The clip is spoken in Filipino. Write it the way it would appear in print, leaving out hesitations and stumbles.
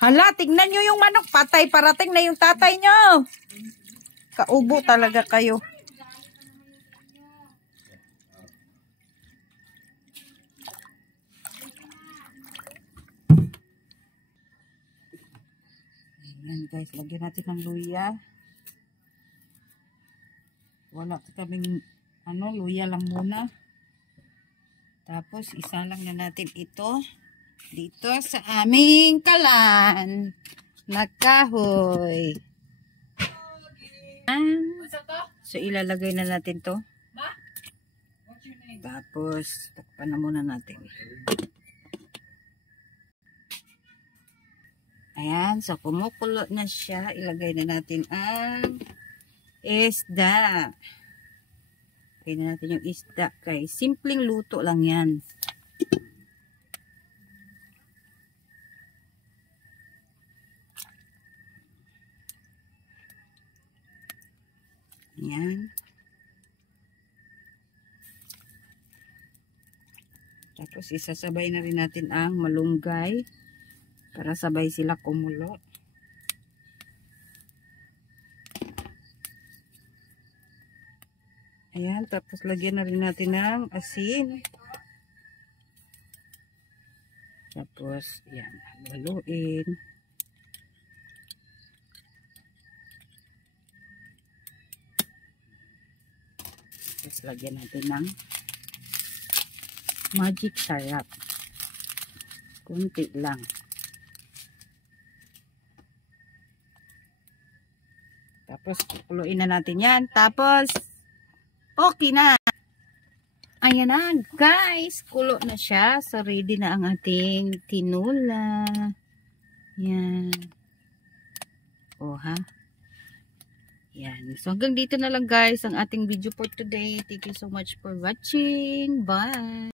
Hala, tignan nyo yung manok. Patay, parating na yung tatay nyo. Kaubo talaga kayo. Ayan guys, lagyan natin ng luya. Wala kaming luya lang muna. Tapos isa lang na natin ito dito sa aming kalan na kahoy. So ilalagay na natin to. Tapos takpan na muna natin. Ayan, so kumukulo na siya. Ilagay na natin ang isda. Ilagay na natin yung isda guys. Simpleng luto lang yan. Ayan. Tapos isasabay na rin natin ang malunggay para sabay sila kumulo. Ayan, tapos lagyan na rin natin ng asin. Tapos, ayan, haluin. Tapos lagyan natin ng magic sarap. Kunti lang. Tapos kukuluin na natin yan. Tapos okay na. Ayan na guys. Kulo na siya. So ready na ang ating tinola. Yan. O ha. Yan. So hanggang dito na lang guys ang ating video for today. Thank you so much for watching. Bye.